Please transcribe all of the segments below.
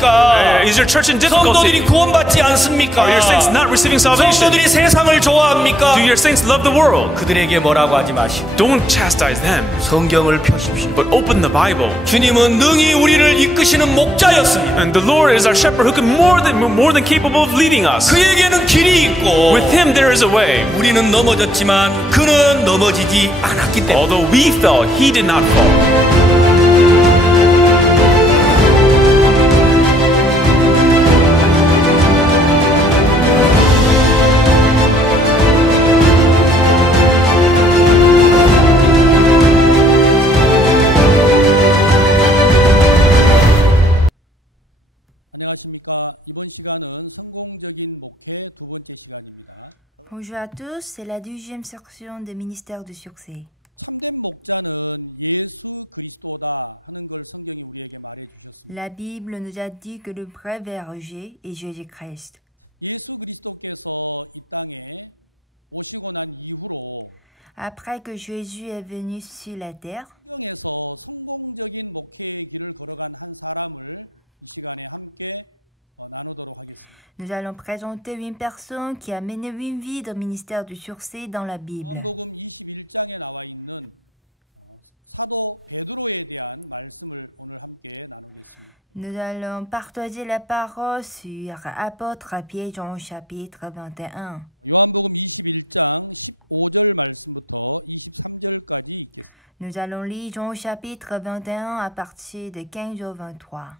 어렵습니까? Is your church in 성도들이 difficulty? 구원받지 않습니까? Are your saints not receiving salvation? 성도들이 세상을 좋아합니까? Do your saints love the world? 그들에게 뭐라고 하지 마시고 Don't chastise them, 성경을 펴십시오. but open the Bible. 주님은 능히 우리를 이끄시는 목자였습니다. And the Lord is our shepherd who can more than capable of leading us. 그에게는 길이 있고 With Him there is a way. 우리는 넘어졌지만 그는 넘어지지 않았기 때문에 Although we fell, He did not fall. Bonjour à tous, c'est la 12e section des ministères de succès. La Bible nous a dit que le vrai berger est Jésus-Christ. Après que Jésus est venu sur la terre, nous allons présenter une personne qui a mené une vie de ministère du succès dans la Bible. Nous allons partager la parole sur Apôtre Pierre Jean chapitre 21. Nous allons lire Jean chapitre 21 à partir de 15 au 23.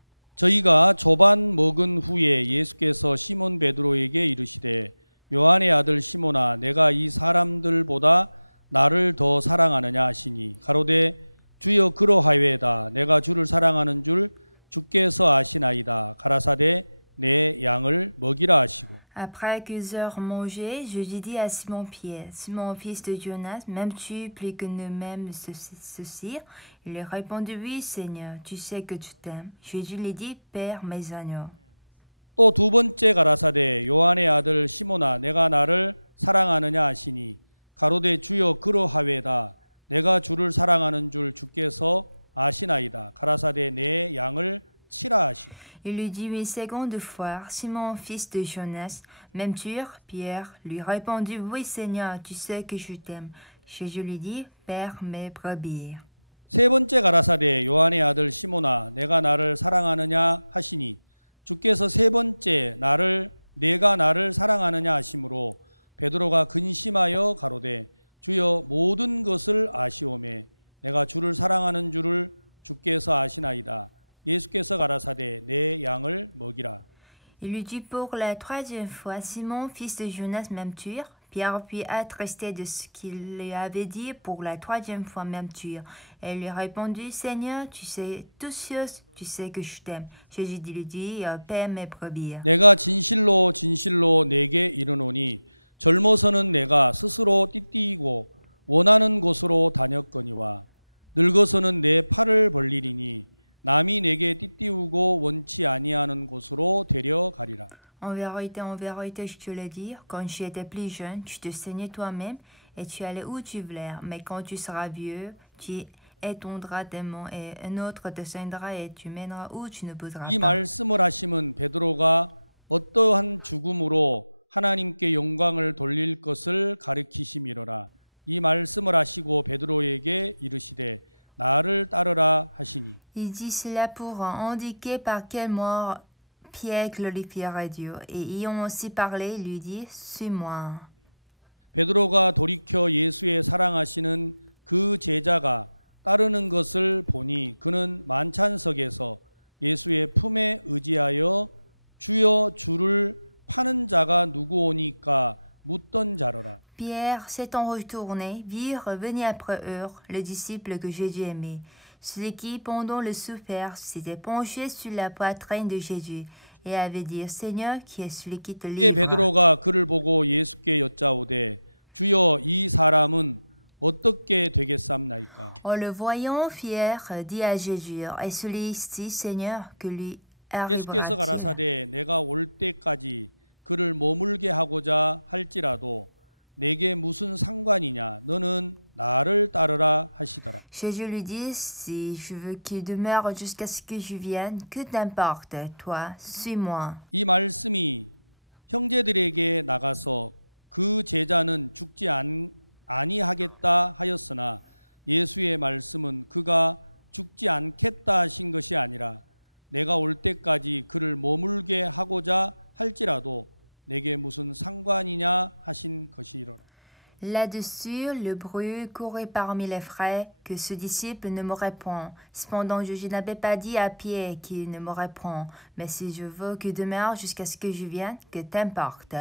Après qu'ils eurent mangé, Jésus dit à Simon-Pierre, « Simon, fils de Jonas, m'aimes-tu plus que nous-mêmes ceci ?» Il lui répondit, « Oui, Seigneur, tu sais que tu t'aimes. » Jésus lui dit, « Père mes agneaux. » Il lui dit une seconde fois, « Simon, fils de Jonas, m'aimes-tu » Pierre lui répondit, « Oui, Seigneur, tu sais que je t'aime. » Jésus lui dit, « Père mes brebis. » Il lui dit pour la troisième fois, « Simon, fils de Jonas, m'aimes-tu » Pierre puis attristé de ce qu'il lui avait dit pour la troisième fois, « M'aimes-tu » Elle lui répondit, « Seigneur, tu sais toutes choses, tu sais que je t'aime. » Jésus lui dit, « Paie mes brebis. » En vérité, je te le dis, quand tu étais plus jeune, tu te saignais toi-même et tu allais où tu voulais. Mais quand tu seras vieux, tu étendras tes mains et un autre te ceindra et tu mèneras où tu ne voudras pas. Il dit cela pour indiquer par quelle mort Pierre glorifierait Dieu. Et ayant aussi parlé, il lui dit, « Suis-moi. » Pierre s'étant retourné, vit revenir après eux le disciple que Jésus aimait, celui qui, pendant le souper, s'était penché sur la poitrine de Jésus et avait dit, « Seigneur, qui est celui qui te livre ?» En le voyant, Pierre dit à Jésus, « Et celui-ci, Seigneur, que lui arrivera-t-il » Jésus lui dit, si je veux qu'il demeure jusqu'à ce que je vienne, que t'importe, toi, suis-moi. Là-dessus, le bruit courait parmi les frères que ce disciple ne me répond. Cependant, je n'avais pas dit à Pierre qu'il ne me répond, mais si je veux qu'il demeure jusqu'à ce que je vienne, que t'importe.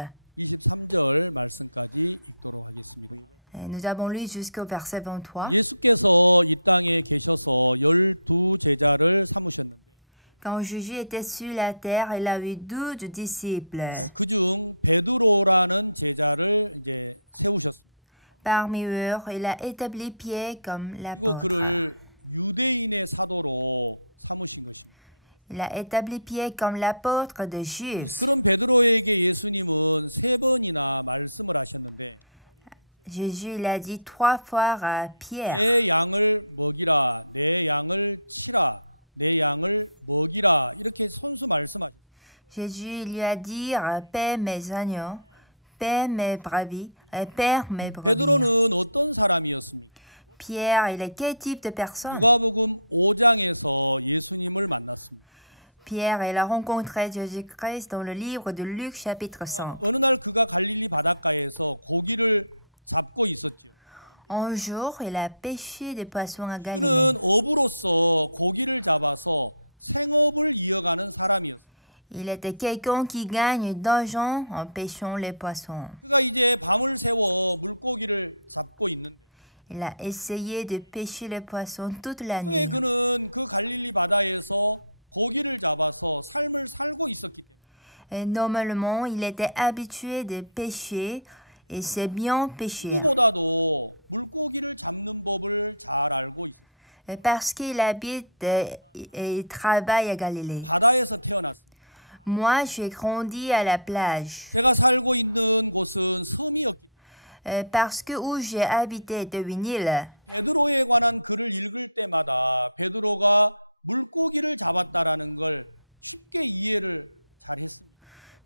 Et nous avons lu jusqu'au verset 23. Quand Jésus était sur la terre, il a eu 12 disciples. Parmi eux, il a établi Pierre comme l'apôtre. Il a établi Pierre comme l'apôtre des Juifs. Jésus l'a dit 3 fois à Pierre. Jésus lui a dit, paix mes agneaux, paix mes brebis, père mes brebis. Pierre, il est quel type de personne? Pierre, il a rencontré Jésus-Christ dans le livre de Luc chapitre 5. Un jour, il a pêché des poissons à Galilée. Il était quelqu'un qui gagne d'argent en pêchant les poissons. Il a essayé de pêcher les poissons toute la nuit. Et normalement, il était habitué de pêcher et c'est bien pêcher. Parce qu'il habite et travaille à Galilée. Moi, j'ai grandi à la plage. Parce que où j'ai habité était une île.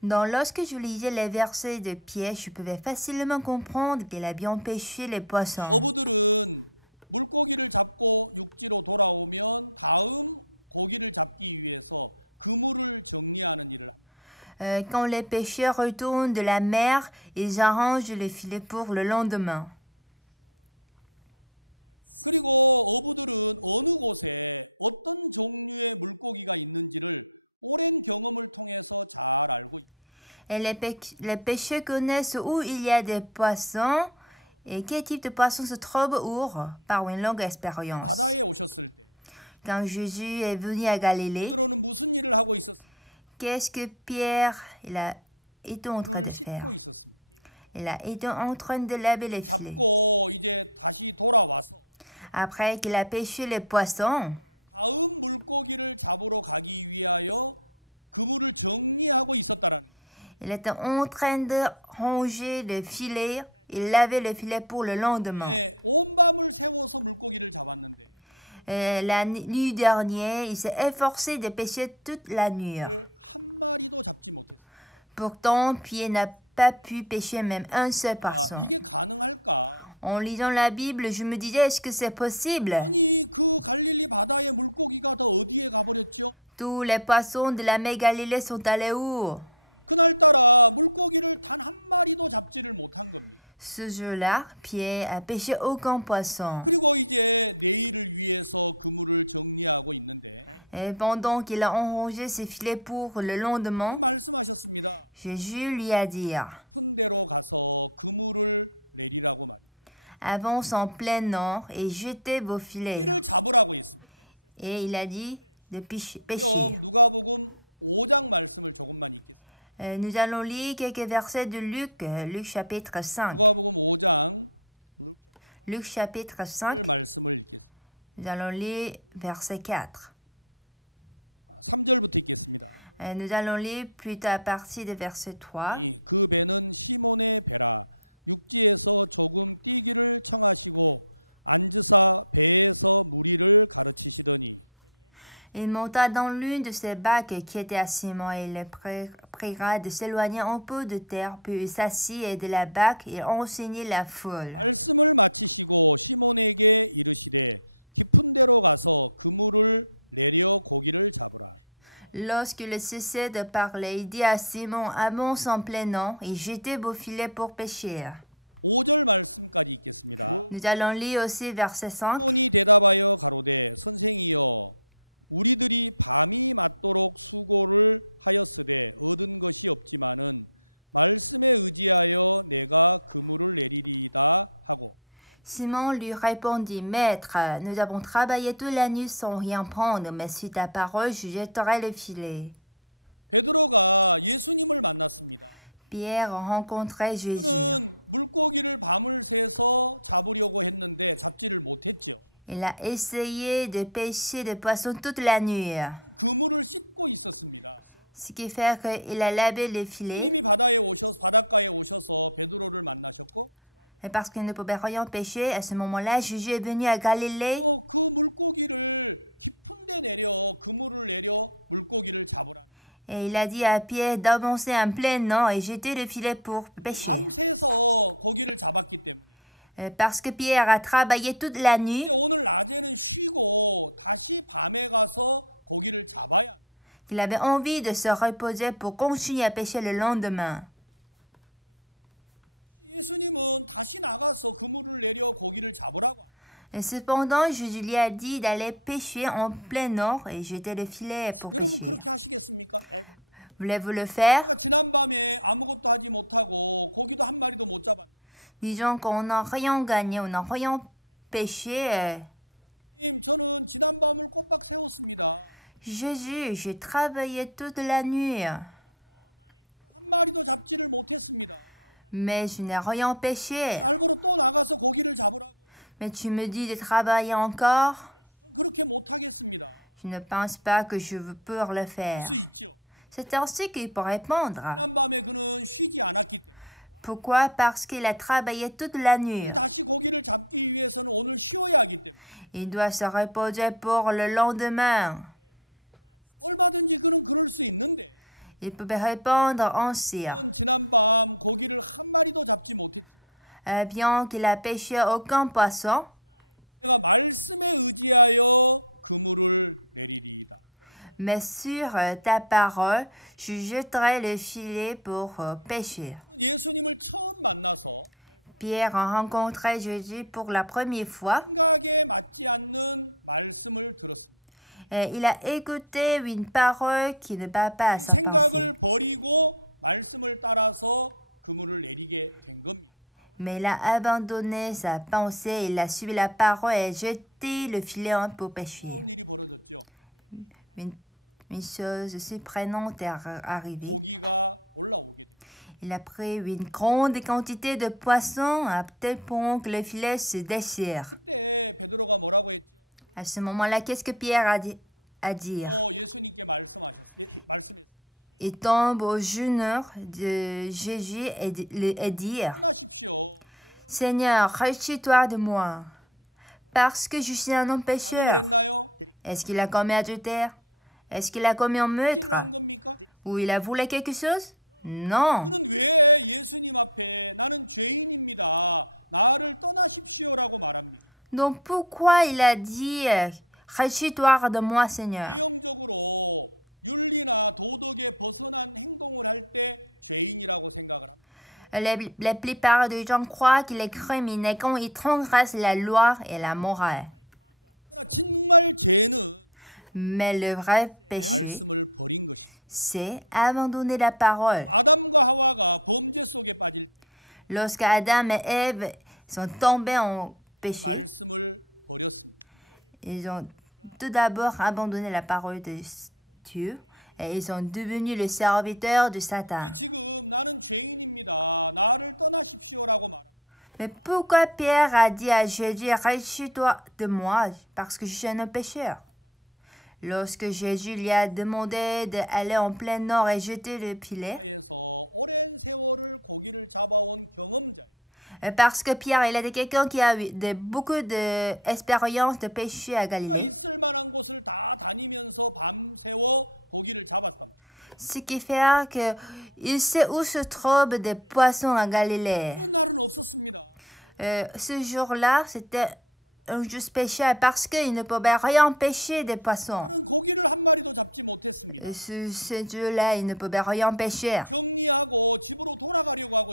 Donc, lorsque je lisais les versets de Pierre, je pouvais facilement comprendre qu'il a bien pêché les poissons. Quand les pêcheurs retournent de la mer, ils arrangent les filets pour le lendemain. Et les pêcheurs connaissent où il y a des poissons et quel type de poisson se trouve où par une longue expérience. Quand Jésus est venu à Galilée, qu'est-ce que Pierre été en train de faire? Il a été en train de laver les filets. Après qu'il a pêché les poissons, il était en train de ranger les filets et laver les filets pour le lendemain. La nuit dernière, il s'est efforcé de pêcher toute la nuit. Pourtant, Pierre n'a pas pu pêcher même un seul poisson. En lisant la Bible, je me disais, est-ce que c'est possible? Tous les poissons de la mer Galilée sont allés où? Ce jour-là, Pierre a pêché aucun poisson. Et pendant qu'il a enrangé ses filets pour le lendemain, Jésus lui a dit, avance en plein nord et jetez vos filets. Et il a dit de pêcher. Nous allons lire quelques versets de Luc, Luc chapitre 5. Luc chapitre 5, nous allons lire verset 4. Nous allons lire plutôt à partir de verset 3. Il monta dans l'une de ces barques qui était à Simon et il le pria de s'éloigner un peu de terre, puis il s'assit et de la barque et enseignait la foule. Lorsqu'il cessait de parler, il dit à Simon, avance en plein nom et jetez vos filets pour pêcher. Nous allons lire aussi verset 5. Simon lui répondit, Maître, nous avons travaillé toute la nuit sans rien prendre, mais sur ta parole, je jetterai le filet. Pierre rencontrait Jésus. Il a essayé de pêcher des poissons toute la nuit, ce qui fait qu'il a lavé les filets. Et parce qu'il ne pouvait rien pêcher, à ce moment-là, Jésus est venu à Galilée. Et il a dit à Pierre d'avancer en plein nom et jeter le filet pour pêcher. Et parce que Pierre a travaillé toute la nuit, il avait envie de se reposer pour continuer à pêcher le lendemain. Et cependant, Jésus lui a dit d'aller pêcher en plein nord et jeter le filet pour pêcher. Voulez-vous le faire? Disons qu'on n'a rien gagné, on n'a rien pêché. Jésus, j'ai travaillé toute la nuit, mais je n'ai rien pêché. Mais tu me dis de travailler encore? Je ne pense pas que je peux le faire. C'est ainsi qu'il peut répondre. Pourquoi? Parce qu'il a travaillé toute la nuit. Il doit se reposer pour le lendemain. Il peut répondre ainsi. Bien qu'il a pêché aucun poisson, mais sur ta parole, je jetterai le filet pour pêcher. Pierre a rencontré Jésus pour la première fois. Et il a écouté une parole qui ne va pas à sa pensée. Mais il a abandonné sa pensée, il a suivi la parole et jeté le filet pour pêcher. Une chose surprenante est arrivée. Il a pris une grande quantité de poissons à tel point que le filet se déchire. À ce moment-là, qu'est-ce que Pierre a dit à dire? Il tombe aux genoux de Jésus et dit, Seigneur, retire-toi de moi, parce que je suis un homme pécheur. Est-ce qu'il a commis adultère? Est-ce qu'il a commis un meurtre? Ou il a volé quelque chose? Non. Donc pourquoi il a dit, retire-toi de moi, Seigneur? La plupart des gens croient qu'il est criminel quand il transgresse la loi et la morale. Mais le vrai péché, c'est abandonner la parole. Lorsque Adam et Ève sont tombés en péché, ils ont tout d'abord abandonné la parole de Dieu et ils sont devenus les serviteurs de Satan. Mais pourquoi Pierre a dit à Jésus, retire-toi de moi, parce que je suis un pécheur? Lorsque Jésus lui a demandé d'aller en plein nord et jeter le filet, parce que Pierre, il était quelqu'un qui a eu beaucoup d'expérience de péché à Galilée. Ce qui fait qu'il sait où se trouvent des poissons à Galilée. Ce jour-là, c'était un jour spécial parce qu'il ne pouvait rien pêcher des poissons. Ce jour-là, il ne pouvait rien pêcher.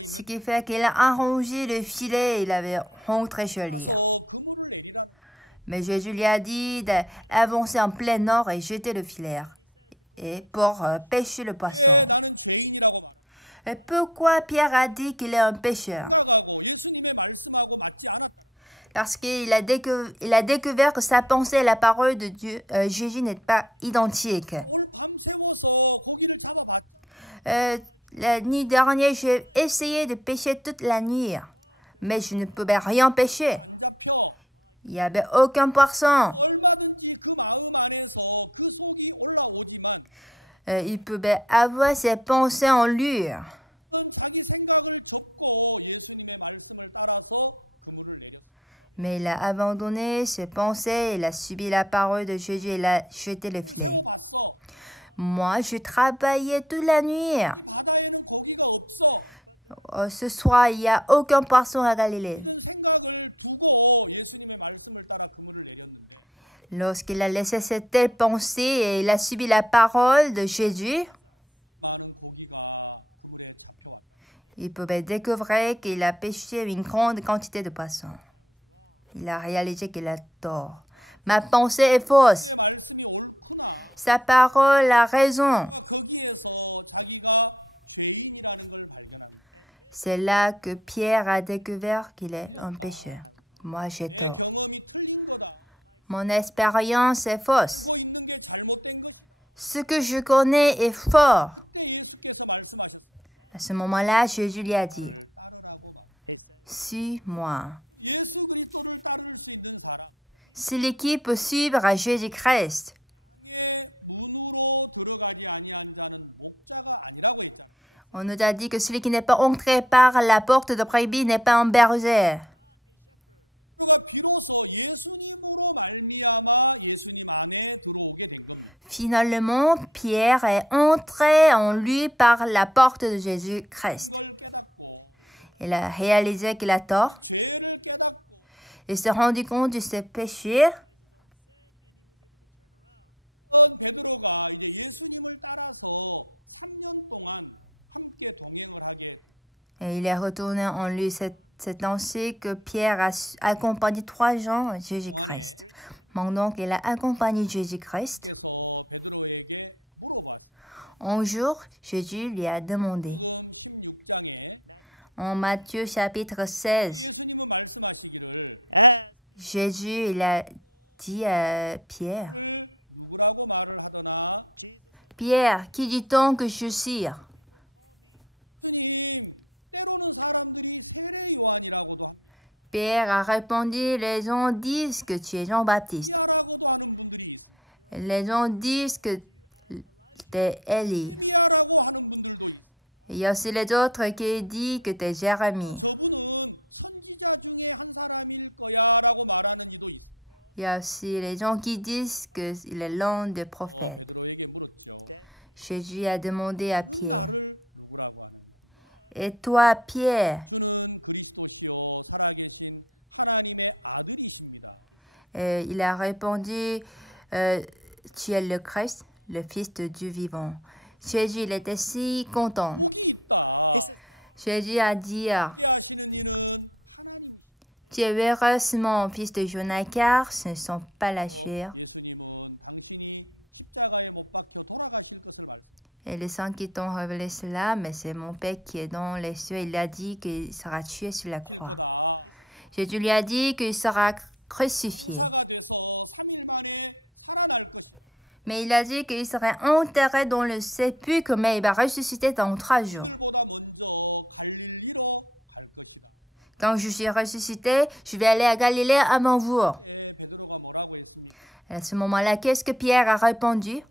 Ce qui fait qu'il a arrangé le filet et il avait rentré chez lui. Mais Jésus lui a dit d'avancer en plein nord et jeter le filet et pour pêcher le poisson. Et pourquoi Pierre a dit qu'il est un pêcheur? Parce qu'il a, découvert que sa pensée et la parole de Dieu, Jésus n'est pas identiques. La nuit dernière, j'ai essayé de pêcher toute la nuit, mais je ne pouvais rien pêcher. Il n'y avait aucun poisson. Il pouvait avoir ses pensées en lui. Mais il a abandonné ses pensées, il a subi la parole de Jésus et il a jeté le filet. Moi, je travaillais toute la nuit. Ce soir, il n'y a aucun poisson à Galilée. Lorsqu'il a laissé cette telle pensée et il a subi la parole de Jésus, il pouvait découvrir qu'il a pêché une grande quantité de poissons. Il a réalisé qu'il a tort. Ma pensée est fausse. Sa parole a raison. C'est là que Pierre a découvert qu'il est un pécheur. Moi, j'ai tort. Mon expérience est fausse. Ce que je connais est fort. À ce moment-là, Jésus lui a dit, « Suis-moi. » C'est l'équipe pour suivre à Jésus-Christ. On nous a dit que celui qui n'est pas entré par la porte de brebis n'est pas un berger. Finalement, Pierre est entré en lui par la porte de Jésus-Christ. Il a réalisé qu'il a tort. Il s'est rendu compte de ses péchés. Et il est retourné en lui cette pensée que Pierre a accompagné 3 gens à Jésus-Christ. Donc, il a accompagné Jésus-Christ. Un jour, Jésus lui a demandé, en Matthieu chapitre 16, Jésus il a dit à Pierre, « Pierre, qui dit-on que je suis ?» Pierre a répondu, « Les gens disent que tu es Jean-Baptiste. Les gens disent que tu es Élie. Il y a aussi les autres qui disent que tu es Jérémie. Il y a aussi les gens qui disent qu'il est l'un des prophètes. » Jésus a demandé à Pierre, « Et toi, Pierre? » Il a répondu, « Tu es le Christ, le Fils de Dieu vivant. » Jésus il était si content. Jésus a dit, « Tu es heureusement fils de Jonas, car ce ne sont pas la chair et les sangs qui t'ont révélé cela, mais c'est mon Père qui est dans les cieux. » Il a dit qu'il sera tué sur la croix. Jésus lui a dit qu'il sera crucifié. Mais il a dit qu'il serait enterré dans le sépulcre, mais il va ressusciter dans 3 jours. Quand je suis ressuscité, je vais aller à Galilée avant vous. À ce moment-là, qu'est-ce que Pierre a répondu?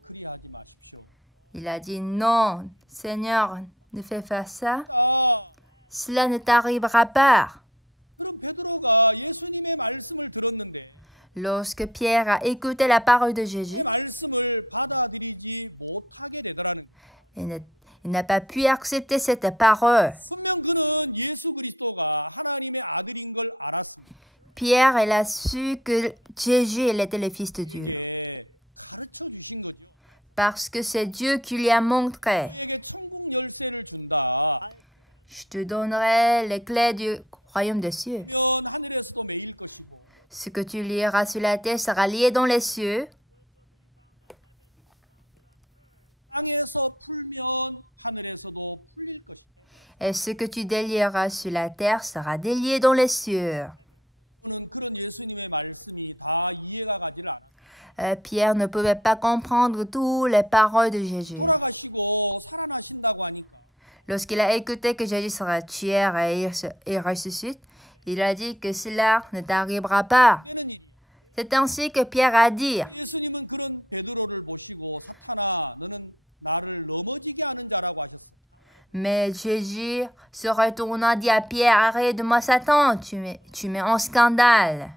Il a dit, « Non, Seigneur, ne fais pas ça. Cela ne t'arrivera pas. » Lorsque Pierre a écouté la parole de Jésus, Il n'a pas pu accepter cette parole. Pierre, il a su que Jésus il était le Fils de Dieu. Parce que c'est Dieu qui lui a montré. Je te donnerai les clés du royaume des cieux. Ce que tu lieras sur la terre sera lié dans les cieux. Et ce que tu délieras sur la terre sera délié dans les cieux. Pierre ne pouvait pas comprendre toutes les paroles de Jésus. Lorsqu'il a écouté que Jésus sera tué et ressuscite, il a dit que cela ne t'arrivera pas. C'est ainsi que Pierre a dit. Mais Jésus se retourna, dit à Pierre, arrête de moi Satan, tu mets en scandale.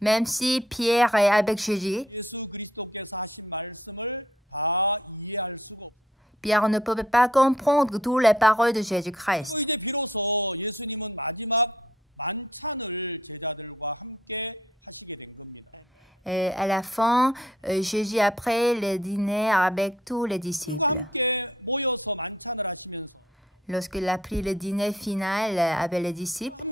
Même si Pierre est avec Jésus, Pierre ne pouvait pas comprendre toutes les paroles de Jésus-Christ. Et à la fin, Jésus a pris le dîner avec tous les disciples. Lorsqu'il a pris le dîner final avec les disciples,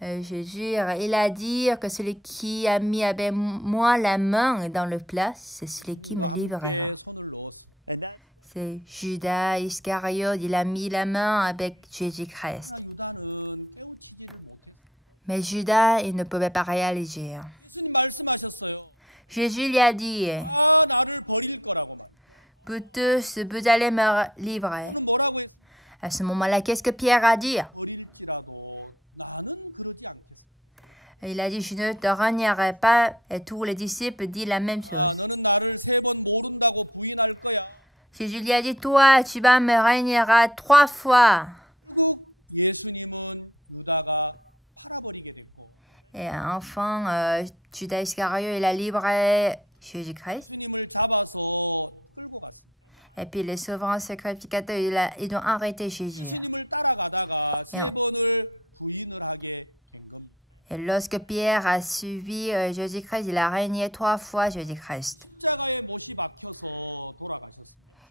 Jésus, il a dit que celui qui a mis avec moi la main dans le plat, c'est celui qui me livrera. C'est Judas Iscariote, il a mis la main avec Jésus-Christ. Mais Judas, il ne pouvait pas réaliser. Jésus lui a dit, « Vous tous, vous allez me livrer. » À ce moment-là, qu'est-ce que Pierre a dit? Il a dit, je ne te renierai pas, et tous les disciples disent la même chose. Jésus lui a dit, toi, tu vas me régneras 3 fois. Et enfin, Judas Iscariote, il a livré Jésus-Christ. Et puis les souverains sacrificateurs, ils ont arrêté Jésus. Et lorsque Pierre a suivi Jésus-Christ, il a régné 3 fois Jésus-Christ.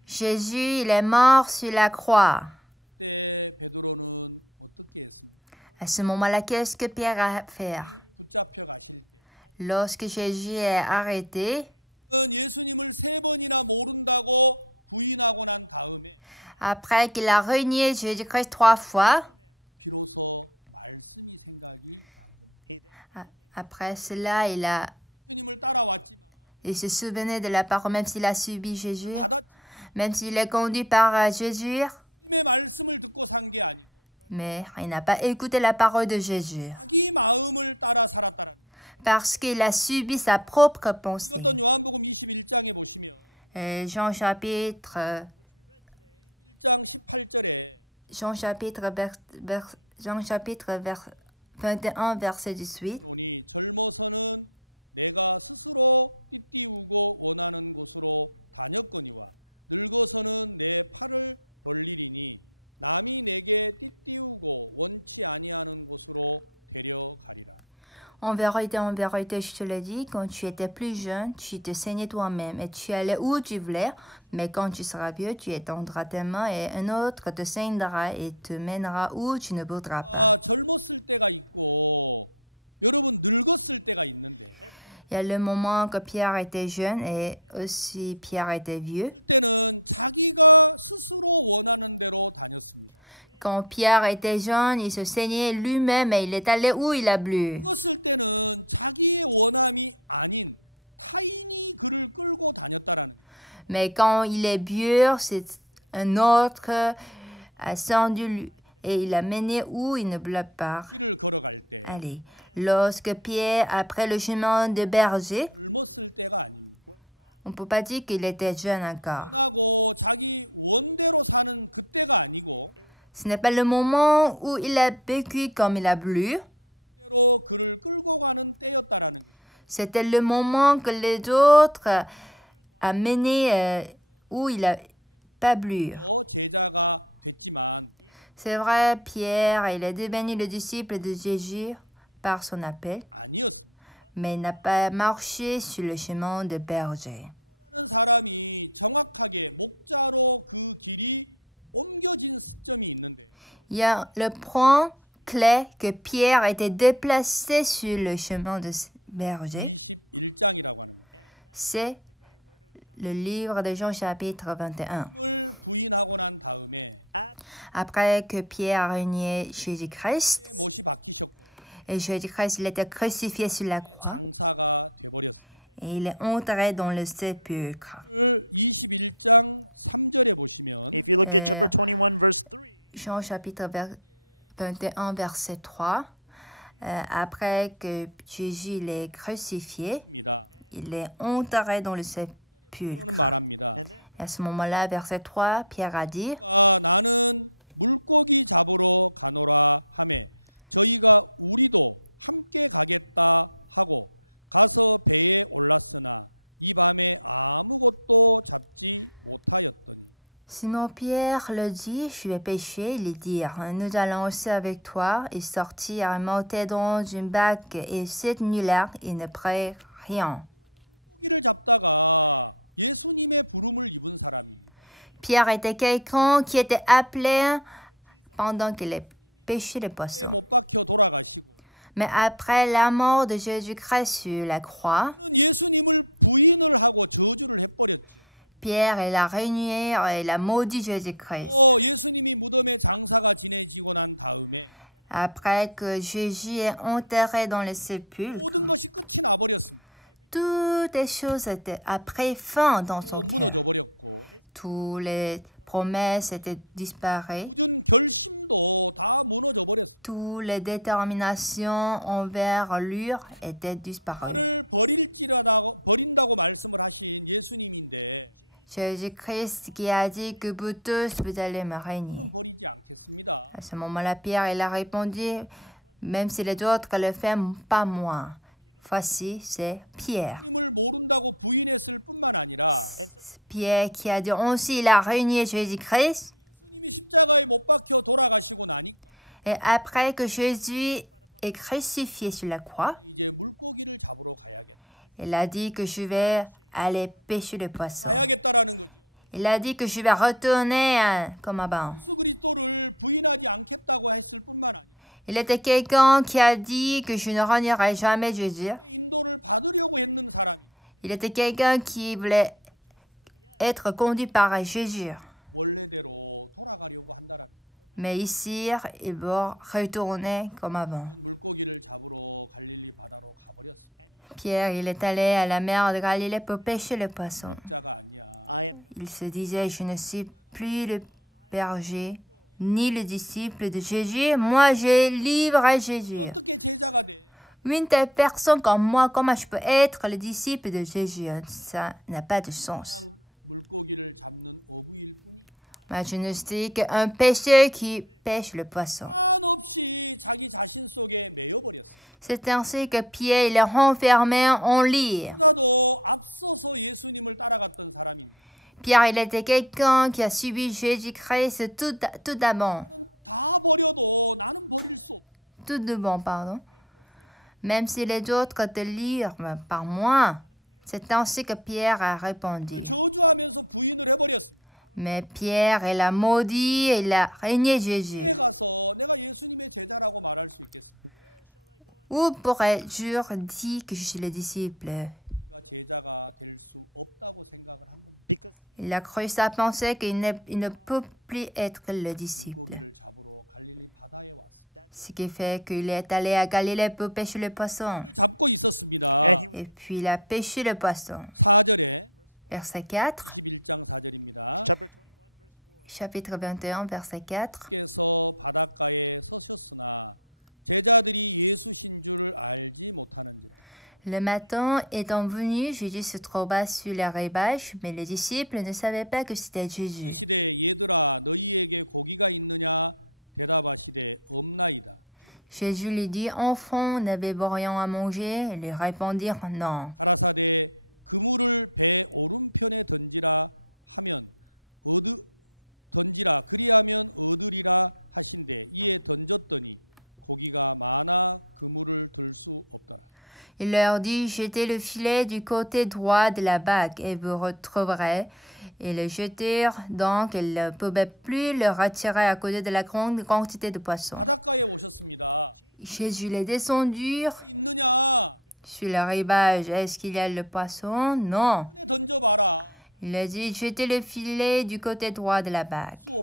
Jésus, il est mort sur la croix. À ce moment-là, qu'est-ce que Pierre a fait? Lorsque Jésus est arrêté, après qu'il a régné Jésus-Christ 3 fois, après cela, il se souvenait de la parole, même s'il a subi Jésus, même s'il est conduit par Jésus, mais il n'a pas écouté la parole de Jésus, parce qu'il a subi sa propre pensée. Et Jean chapitre 21, verset 18. En vérité, je te le dis, quand tu étais plus jeune, tu te saignais toi-même et tu allais où tu voulais, mais quand tu seras vieux, tu étendras tes mains et un autre te saignera et te mènera où tu ne voudras pas. Il y a le moment que Pierre était jeune et aussi Pierre était vieux. Quand Pierre était jeune, il se saignait lui-même et il est allé où il a bu. Mais quand il est vieux, c'est un autre ascendu et il a mené où il ne voulait pas. Allez, lorsque Pierre, après le chemin de berger, on ne peut pas dire qu'il était jeune encore. Ce n'est pas le moment où il a vécu comme il a voulu. C'était le moment que les autres a mené où il a pas plu. C'est vrai, Pierre, il est devenu le disciple de Jésus par son appel, mais il n'a pas marché sur le chemin de berger. Il y a le point clé que Pierre était déplacé sur le chemin de berger. C'est le livre de Jean chapitre 21. Après que Pierre a renié Jésus-Christ, et Jésus-Christ il était crucifié sur la croix, et il est entré dans le sépulcre. Jean chapitre 21, verset 3. Après que Jésus l'ait crucifié, il est entré dans le sépulcre. Et à ce moment-là, verset 3, Pierre a dit, Simon Pierre le dit, je vais pêcher, il dit, nous allons aussi avec toi, et sortir et monter dans une barque, et cette nuit-là, il ne prit rien. Pierre était quelqu'un qui était appelé pendant qu'il pêchait les poissons. Mais après la mort de Jésus-Christ sur la croix, Pierre, il a renié et il a maudit Jésus-Christ. Après que Jésus est enterré dans le sépulcre, toutes les choses étaient après fin dans son cœur. Toutes les promesses étaient disparues. Toutes les déterminations envers lui étaient disparues. Jésus-Christ qui a dit que vous tous, vous allez me régner. À ce moment-là, Pierre, il a répondu, même si les autres le font, pas moi. Voici, c'est Pierre. Pierre qui a dit aussi, il a régné Jésus-Christ. Et après que Jésus est crucifié sur la croix, il a dit que je vais aller pêcher les poissons. Il a dit que je vais retourner comme avant. Il était quelqu'un qui a dit que je ne renierai jamais Jésus. Il était quelqu'un qui voulait être conduit par Jésus. Mais ici, il va retourner comme avant. Pierre, il est allé à la mer de Galilée pour pêcher les poissons. Il se disait, je ne suis plus le berger, ni le disciple de Jésus. Moi, je livre à Jésus. Une telle personne comme moi, comment je peux être le disciple de Jésus? Ça n'a pas de sens. Moi, je ne suis qu'un pêcheur qui pêche le poisson. C'est ainsi que Pierre il est renfermé en lyre. Pierre, il était quelqu'un qui a suivi Jésus-Christ tout d'abord. Tout de bon, pardon. Même si les autres te lirent par moi, c'est ainsi que Pierre a répondu. Mais Pierre, il a maudit et il a régné Jésus. Où pourrais-je dire que je suis le disciple? Il a cru sa pensée qu'il ne peut plus être le disciple. Ce qui fait qu'il est allé à Galilée pour pêcher le poisson. Et puis il a pêché le poisson. Verset 4. Chapitre 21, verset 4. Le matin étant venu, Jésus se trouva sur le rivage, mais les disciples ne savaient pas que c'était Jésus. Jésus lui dit, enfant, n'avez-vous rien à manger? Ils lui répondirent, non. Il leur dit, jetez le filet du côté droit de la barque et vous retrouverez. Ils le jetèrent donc, ils ne pouvaient plus le retirer à cause de la grande quantité de poissons. Jésus les descendu sur le rivage. Est-ce qu'il y a le poisson? Non. Il a dit, jetez le filet du côté droit de la barque.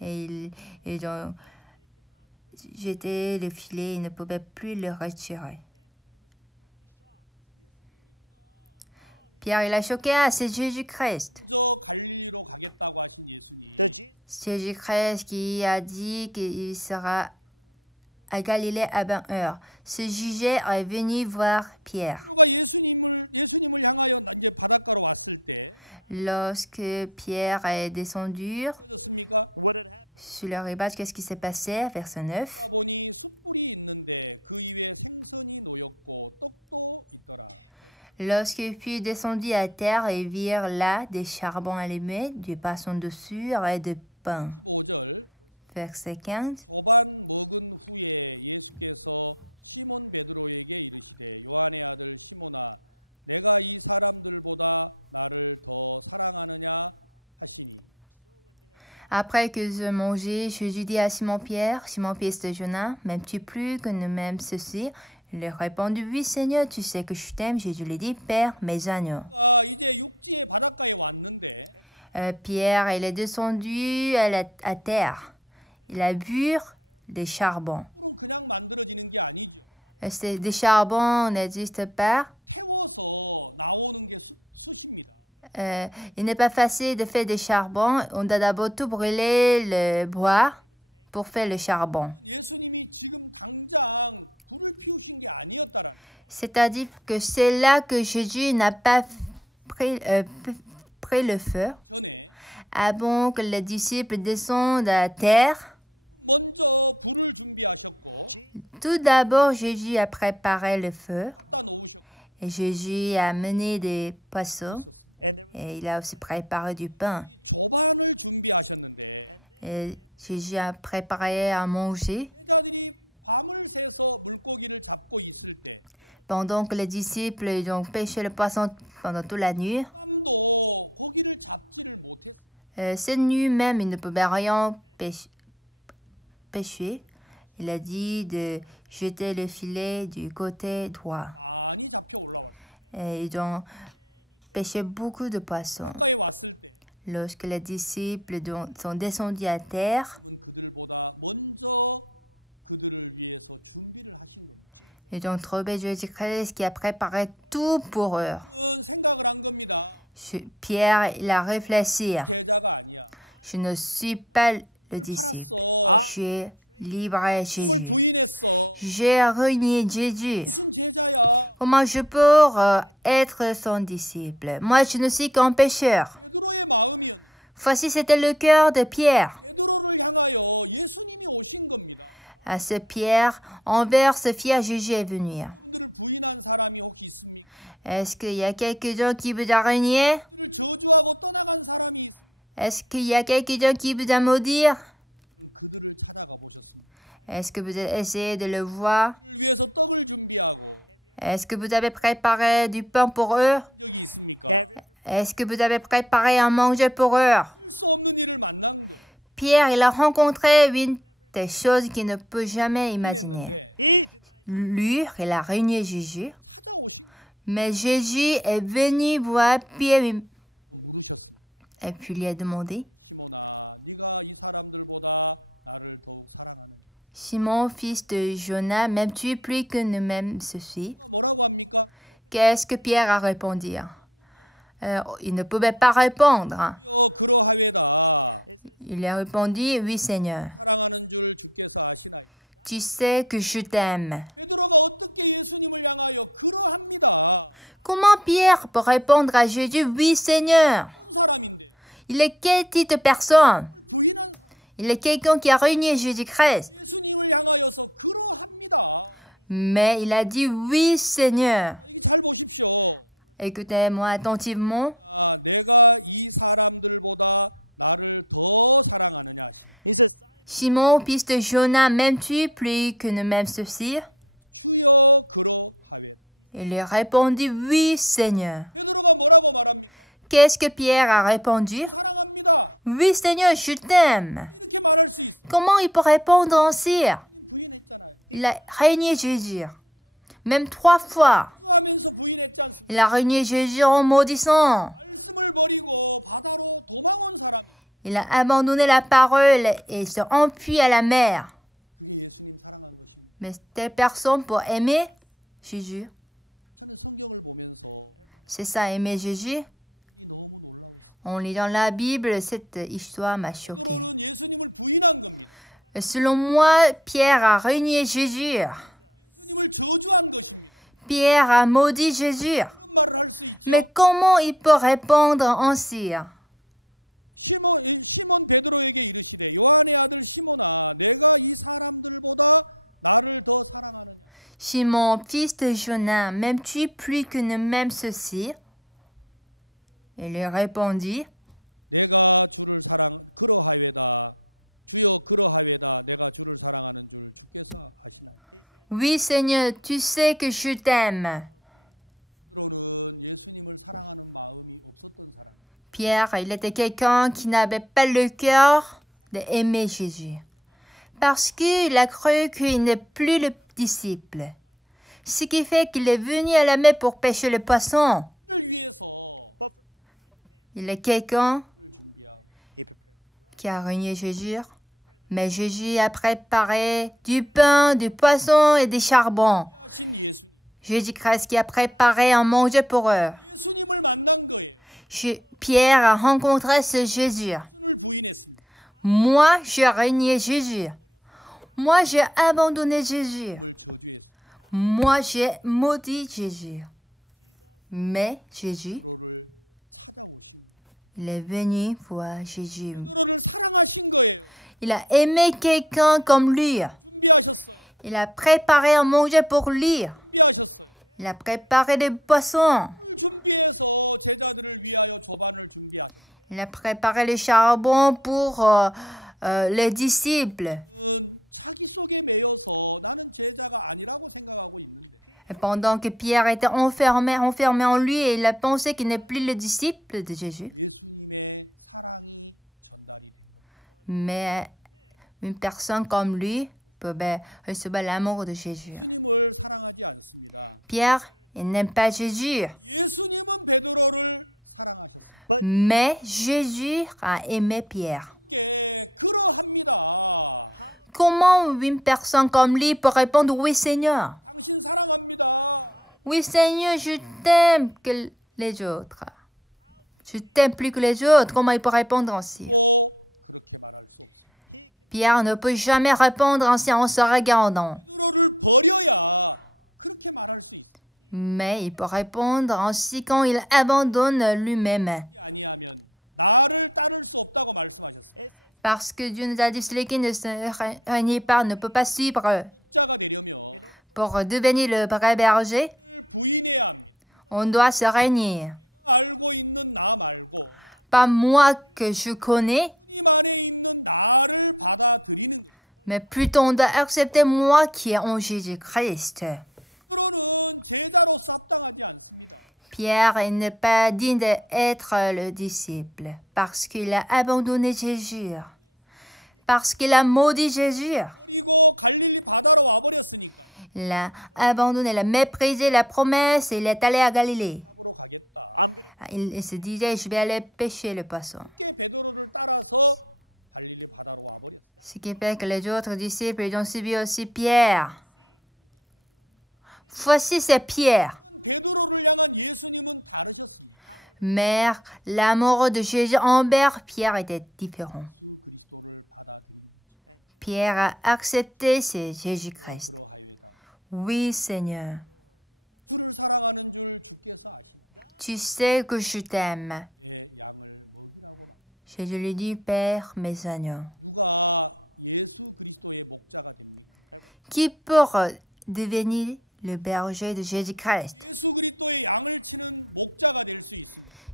Et ils ont jeté le filet, ils ne pouvaient plus le retirer. Pierre, il a choqué, c'est Jésus-Christ. C'est Jésus-Christ qui a dit qu'il sera à Galilée à 20 heures. Ce juge est venu voir Pierre. Lorsque Pierre est descendu sur le rivage, qu'est-ce qui s'est passé? Verset 9. Lorsqu'ils furent descendus à terre et virent là des charbons allumés, du poisson dessus et de pain. Verset 15. Après qu'ils eurent mangé, Jésus dit à Simon-Pierre, Simon fils de Jonas, m'aimes-tu plus que nous m'aime ceci? Il leur répondit, oui Seigneur, tu sais que je t'aime. Jésus lui dit, Père, mes agneaux. Pierre, il est descendu à terre. Il a vu des charbons. Des charbons n'existent pas. Il n'est pas facile de faire des charbons. On doit d'abord tout brûler le bois pour faire le charbon. C'est-à-dire que c'est là que Jésus n'a pas pris le feu. Avant que les disciples descendent à terre, tout d'abord Jésus a préparé le feu. Et Jésus a amené des poissons. Et il a aussi préparé du pain. Et Jésus a préparé à manger. Pendant que les disciples ont pêché le poisson pendant toute la nuit. Cette nuit même, ils ne pouvaient rien pêcher. Il a dit de jeter le filet du côté droit. Et ils ont pêché beaucoup de poissons. Lorsque les disciples sont descendus à terre, ils ont trouvé Jésus-Christ qui a préparé tout pour eux. Pierre, il a réfléchi. Je ne suis pas le disciple. J'ai livré Jésus. J'ai renié Jésus. Comment je peux être son disciple? Moi, je ne suis qu'un pécheur. Voici, c'était le cœur de Pierre. À ce Pierre, envers ce fier Jésus est venu. Est-ce qu'il y a quelqu'un qui vous a renié? Est-ce qu'il y a quelqu'un qui vous a maudit? Est-ce que vous avez essayé de le voir? Est-ce que vous avez préparé du pain pour eux? Est-ce que vous avez préparé à manger pour eux? Pierre, il a rencontré une des choses qu'il ne peut jamais imaginer. Lui, il a renié Jésus. Mais Jésus est venu voir Pierre et puis lui a demandé, Simon, fils de Jonas, m'aimes-tu plus que ne m'aime ceci? Qu'est-ce que Pierre a répondu? Il ne pouvait pas répondre. Il a répondu, oui Seigneur. Tu sais que je t'aime. Comment Pierre peut répondre à Jésus, oui Seigneur? Il est quelle petite personne? Il est quelqu'un qui a renié Jésus-Christ. Mais il a dit oui, Seigneur. Écoutez-moi attentivement. Simon, fils de Jonas, m'aimes-tu plus que ne m'aime ceci? Il lui répondit oui, Seigneur. Qu'est-ce que Pierre a répondu? Oui, Seigneur, je t'aime. Comment il peut répondre ainsi? Il a régné Jésus, même 3 fois. Il a régné Jésus en maudissant. Il a abandonné la parole et s'est enfui à la mer. Mais telle personne pour aimer Jésus. C'est ça, aimer Jésus. En lisant la Bible, cette histoire m'a choquée. Selon moi, Pierre a renié Jésus. Pierre a maudit Jésus. Mais comment il peut répondre ainsi? Simon, fils de Jonas, m'aimes-tu plus que ne m'aime ceci? Il lui répondit, oui, Seigneur, tu sais que je t'aime. Pierre, il était quelqu'un qui n'avait pas le cœur d'aimer Jésus. Parce qu'il a cru qu'il n'est plus le disciple. Ce qui fait qu'il est venu à la mer pour pêcher le poisson. Il est quelqu'un qui a renié Jésus. Mais Jésus a préparé du pain, du poisson et des charbons. Jésus-Christ qui a préparé à manger pour eux. Pierre a rencontré ce Jésus. Moi, j'ai renié Jésus. Moi, j'ai abandonné Jésus. Moi, j'ai maudit Jésus. Mais Jésus, il est venu voir Jésus. Il a aimé quelqu'un comme lui. Il a préparé à manger pour lui. Il a préparé des poissons. Il a préparé le charbon pour les disciples. Et pendant que Pierre était enfermé en lui, et il a pensé qu'il n'est plus le disciple de Jésus. Mais une personne comme lui peut recevoir l'amour de Jésus. Pierre, il n'aime pas Jésus. Mais Jésus a aimé Pierre. Comment une personne comme lui peut répondre « Oui, Seigneur ». Oui, Seigneur, je t'aime que les autres. Je t'aime plus que les autres. Comment il peut répondre ainsi? Pierre ne peut jamais répondre ainsi en se regardant. Mais il peut répondre ainsi quand il abandonne lui-même. Parce que Dieu nous a dit celui qui ne se renie pas ne peut pas suivre. Pour devenir le vrai berger, on doit se renier. Pas moi que je connais, mais plutôt on doit accepter moi qui est en Jésus-Christ. Pierre n'est pas digne d'être le disciple parce qu'il a abandonné Jésus, parce qu'il a maudit Jésus. Il a abandonné, il a méprisé la promesse et il est allé à Galilée. Il se disait, je vais aller pêcher le poisson. Ce qui fait que les autres disciples ils ont suivi aussi Pierre. Voici c'est Pierre. Mais l'amour de Jésus envers Pierre était différent. Pierre a accepté c'est Jésus-Christ. Oui, Seigneur. Tu sais que je t'aime. Jésus lui dit, Père, mes agneaux. Qui peut devenir le berger de Jésus-Christ?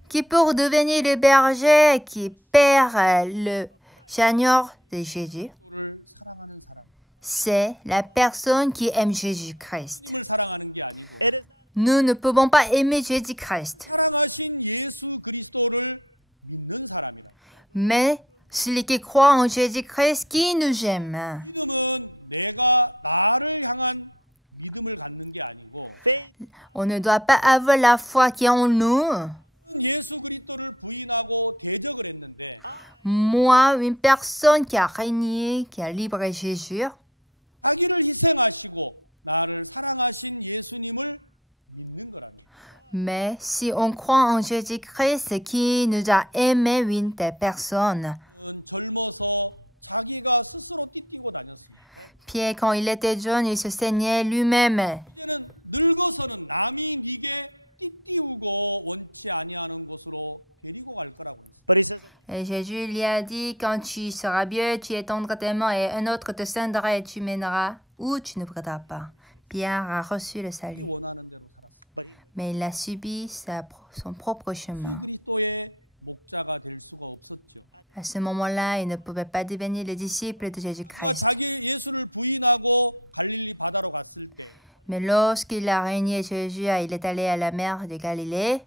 Qui pour devenir le berger qui perd le chagnon de Jésus? C'est la personne qui aime Jésus-Christ. Nous ne pouvons pas aimer Jésus-Christ. Mais celui qui croit en Jésus-Christ qui nous aime. On ne doit pas avoir la foi qui est en nous. Moi, une personne qui a régné, qui a libéré Jésus, mais si on croit en Jésus-Christ qui nous a aimé une telle personne, Pierre, quand il était jeune, il se saignait lui-même. Et Jésus lui a dit, quand tu seras vieux, tu étendras tes mains et un autre te scindra et tu mèneras ou tu ne voudras pas. Pierre a reçu le salut. Mais il a subi son propre chemin. À ce moment-là, il ne pouvait pas devenir le disciple de Jésus-Christ. Mais lorsqu'il a régné Jésus, il est allé à la mer de Galilée.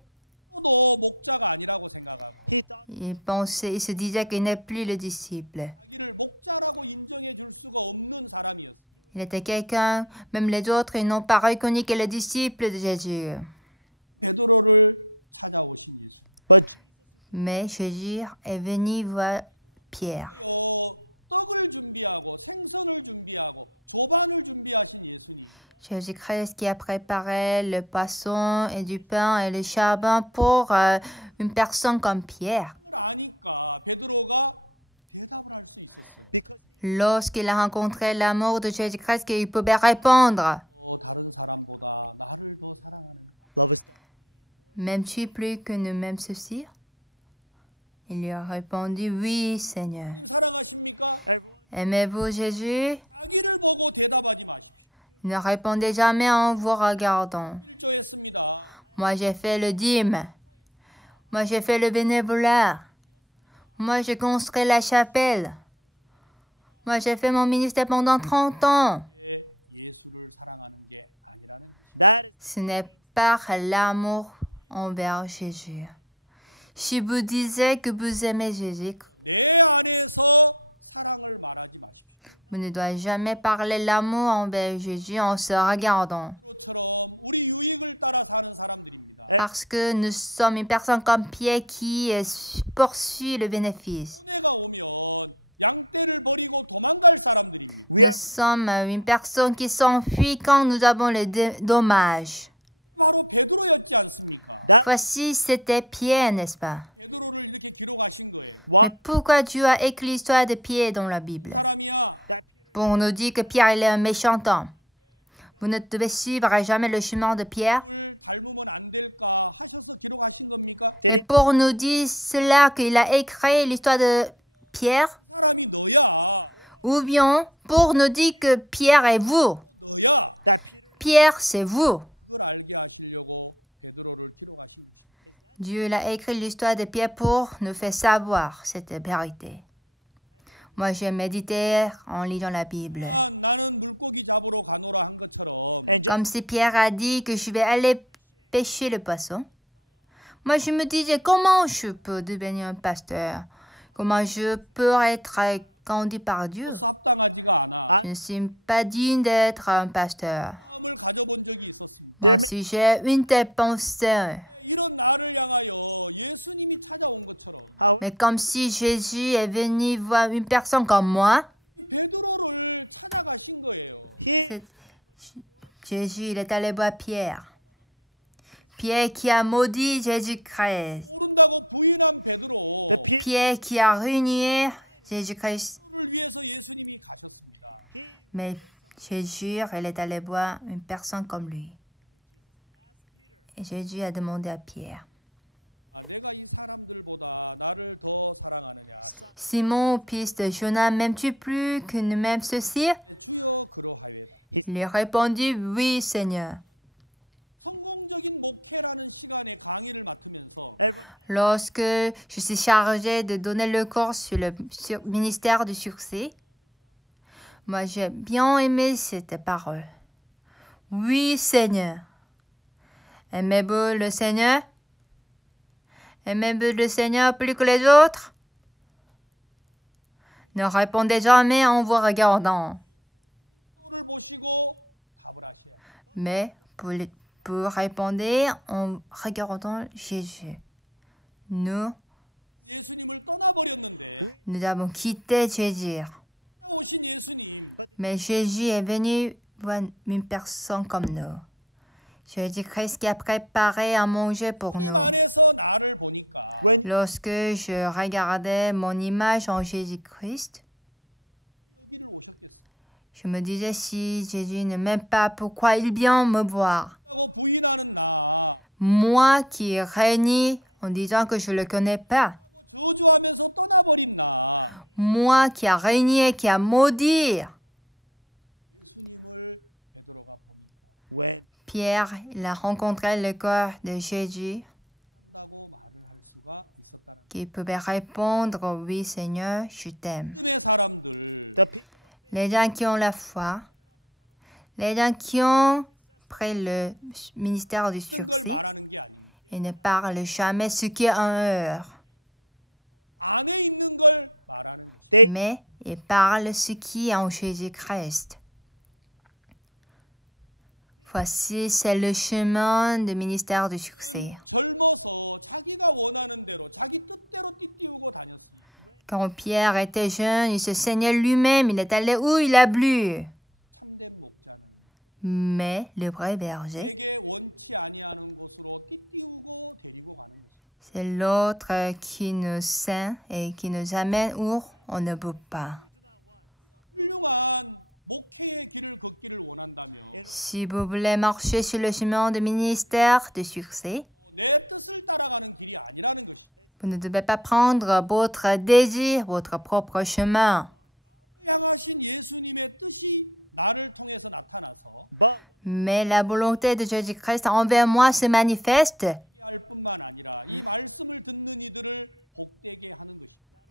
Il se disait qu'il n'est plus le disciple. Il était quelqu'un, même les autres, ils n'ont pas reconnu que le disciple de Jésus. Mais Jésus est venu voir Pierre. Jésus-Christ qui a préparé le poisson et du pain et le charbon pour une personne comme Pierre. Lorsqu'il a rencontré l'amour de Jésus-Christ, il pouvait répondre. M'aimes-tu plus que ne m'aimes ceci? Il lui a répondu, oui, Seigneur. Aimez-vous Jésus? Ne répondez jamais en vous regardant. Moi, j'ai fait le dîme. Moi, j'ai fait le bénévolat. Moi, j'ai construit la chapelle. Moi, j'ai fait mon ministère pendant 30 ans. Ce n'est pas l'amour envers Jésus. Si vous disiez que vous aimez Jésus, vous ne devez jamais parler l'amour envers Jésus en se regardant. Parce que nous sommes une personne comme Pierre qui poursuit le bénéfice. Nous sommes une personne qui s'enfuit quand nous avons les dommages. Voici, c'était Pierre, n'est-ce pas? Mais pourquoi Dieu a écrit l'histoire de Pierre dans la Bible? Pour nous dire que Pierre il est un méchant homme. Vous ne devez suivre jamais le chemin de Pierre. Et pour nous dire cela qu'il a écrit l'histoire de Pierre. Ou bien pour nous dire que Pierre est vous. Pierre, c'est vous. Dieu a écrit l'histoire de Pierre pour nous faire savoir cette vérité. Moi, j'ai médité en lisant la Bible. Comme si Pierre a dit que je vais aller pêcher le poisson. Moi, je me disais, comment je peux devenir un pasteur? Comment je peux être conduit par Dieu? Je ne suis pas digne d'être un pasteur. Moi aussi, j'ai une telle pensée. Mais comme si Jésus est venu voir une personne comme moi. Jésus, il est allé voir Pierre. Pierre qui a maudit Jésus-Christ. Pierre qui a renié Jésus-Christ. Mais Jésus, il est allé voir une personne comme lui. Et Jésus a demandé à Pierre. Simon, fils de Jonas, m'aimes-tu plus que ne m'aime ceci? Il lui répondit, oui, Seigneur. Lorsque je suis chargé de donner le cours sur le ministère du succès, moi j'ai bien aimé cette parole. Oui, Seigneur. Aimez-vous le Seigneur? Aimez-vous le Seigneur plus que les autres? Ne répondez jamais en vous regardant. Mais pour répondre en regardant Jésus. Nous avons quitté Jésus. Mais Jésus est venu voir une personne comme nous. Jésus-Christ qui a préparé à manger pour nous. Lorsque je regardais mon image en Jésus-Christ, je me disais si Jésus ne m'aime pas, pourquoi il vient me voir? Moi qui règne en disant que je ne le connais pas. Moi qui a régné, qui a maudit. Pierre, il a rencontré le corps de Jésus qui pouvait répondre, oui Seigneur, je t'aime. Les gens qui ont la foi, les gens qui ont pris le ministère du succès et ne parlent jamais ce qui est en eux, mais ils parlent ce qui est en Jésus-Christ. Voici, c'est le chemin du ministère du succès. Quand Pierre était jeune, il se saignait lui-même, il est allé où il a bu. Mais le vrai berger, c'est l'autre qui nous saigne et qui nous amène où on ne peut pas. Si vous voulez marcher sur le chemin du ministère de succès, vous ne devez pas prendre votre désir, votre propre chemin. Mais la volonté de Jésus-Christ envers moi se manifeste.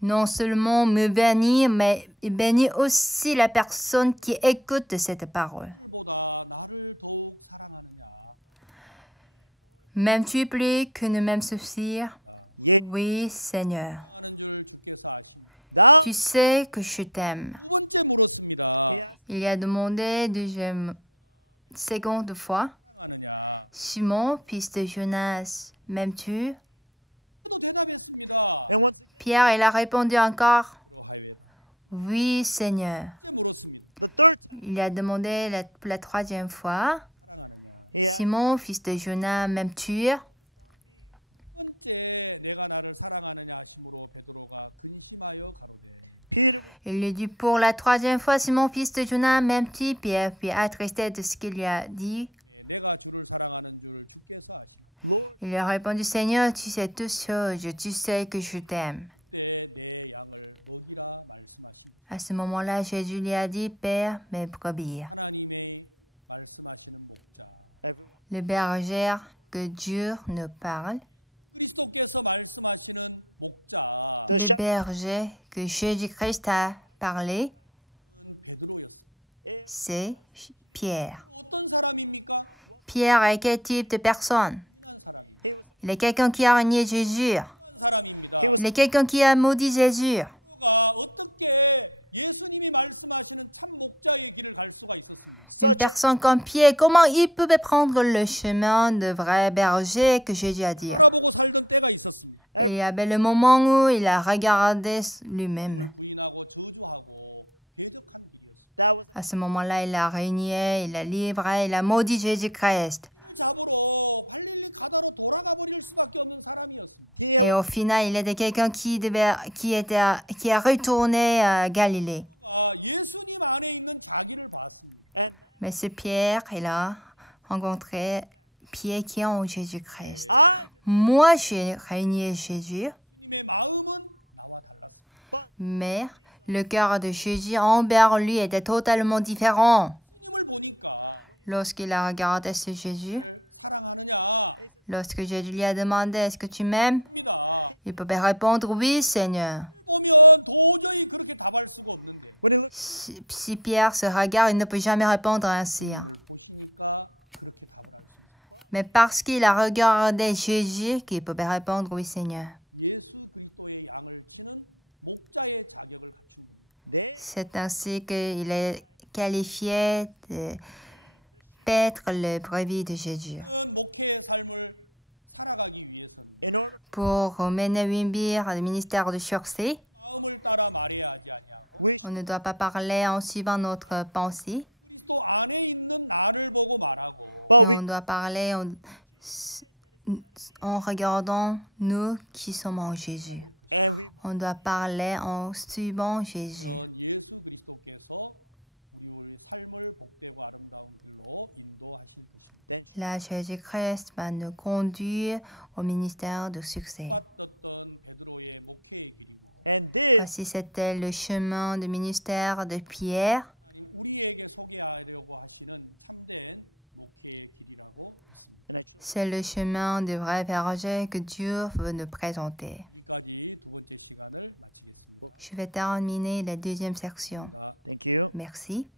Non seulement me bénir, mais bénir aussi la personne qui écoute cette parole. M'aimes-tu plus que ne m'aimes suffire? Oui, Seigneur. Tu sais que je t'aime. Il a demandé deuxième seconde fois, Simon, fils de Jonas, m'aimes-tu? Pierre, il a répondu encore, oui, Seigneur. Il a demandé pour la troisième fois, Simon, fils de Jonas, m'aimes-tu? Il lui dit pour la troisième fois, Simon, fils de Jonas, m'aimes-tu? Pierre, puis attristé de ce qu'il lui a dit. Il lui a répondu, Seigneur, tu sais toutes choses, tu sais que je t'aime. À ce moment-là, Jésus lui a dit, Père, mes brebis. Le berger que Dieu nous parle, le berger que Jésus-Christ a parlé, c'est Pierre. Pierre est quel type de personne? Il est quelqu'un qui a renié Jésus. Il est quelqu'un qui a maudit Jésus. Une personne comme Pierre, comment il pouvait prendre le chemin de vrai berger que Jésus a dit? Il y avait le moment où il a regardé lui-même. À ce moment-là, il a régné, il a livré, il a maudit Jésus-Christ. Et au final, il était quelqu'un qui a retourné à Galilée. Mais ce Pierre, il a rencontré Pierre qui est en Jésus-Christ. Moi, j'ai régné Jésus, mais le cœur de Jésus envers lui était totalement différent. lorsqu'il a regardé sur Jésus. Lorsque Jésus lui a demandé « Est-ce que tu m'aimes ?» il pouvait répondre « Oui, Seigneur ». Si Pierre se regarde, il ne peut jamais répondre ainsi. Mais parce qu'il a regardé Jésus, qu'il pouvait répondre « Oui, Seigneur ». C'est ainsi qu'il est qualifié de paître le brebis de Jésus. Pour mener Wimbir le ministère de succès, on ne doit pas parler en suivant notre pensée, mais on doit parler en regardant nous qui sommes en Jésus. On doit parler en suivant Jésus. Là, Jésus-Christ va nous conduire au ministère de succès. Voici, c'était le chemin du ministère de Pierre. C'est le chemin du vrai berger que Dieu veut nous présenter. Je vais terminer la deuxième section. Merci.